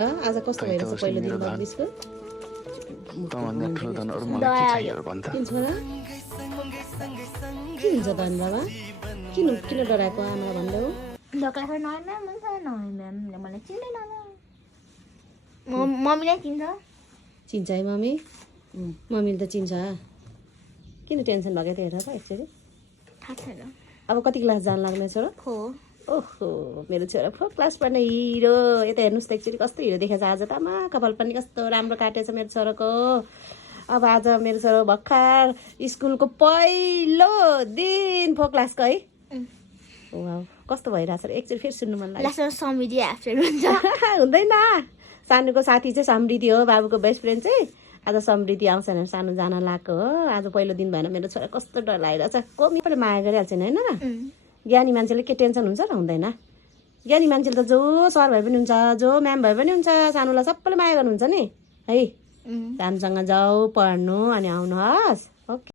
आज कस्तो भइरहेछ पहिलो दिन बग्दिसको तँभन्दा ठुलो धन अरू मलाई के चाहियो भन् त? किन छोरा के हुन्छ त अनि बाबा किन डराएको आमा भन्दै हो क्लासमा नयाँ म्याम हुन्छ नयाँ म्यामले मलाई चिन्दैन मम्मीले चिन्छ चिन्छ है मम्मी मम्मीले त चिन्छ किन टेन्सन भएको त हेर त एकचोटि थाहा छैन अब कति क्लास जान लाग्ने छोरा हो ओहो मेरो छोरा 4 क्लास पढ्ने हिरो यता हेर्नुहोस् त एकचोटि कस्तो हिरो देखेछ आज त आमा कपाल पनि कस्तो राम्रो काटेछ मेरो छोराको अब आज मेरो छोरा भर्खर स्कुलको पहिलो दिन 4 क्लासको है वाउ कस्तो भइरहेछ एकचोटि फेरि सुन्नु मन लाग्यो लास्टमा समिति एब्सेन्ट हुन्छ हुँदैन सानोको साथी चाहिँ समृद्धि हो बाबुको बेस्ट फ्रेन्ड चाहिँ आज समृद्धि आउँछ भने सानो जान लागेको हो आज पहिलो दिन भएन मेरो छोरा कस्तो डर लागिरहेछ कोमी पनि माया गरिहाल्छ नि होइन र ज्ञानी मान्छेले के टेन्सन हुन्छ र हुँदैन ज्ञानी मान्छेले त जो सर भए पनि हुन्छ जो म्याम भए पनि हुन्छ सानोलाई सबैले माया गर्नुहुन्छ नि है राम्रोसँग जाऊ पढ्नु अनि आउनुहोस् ओके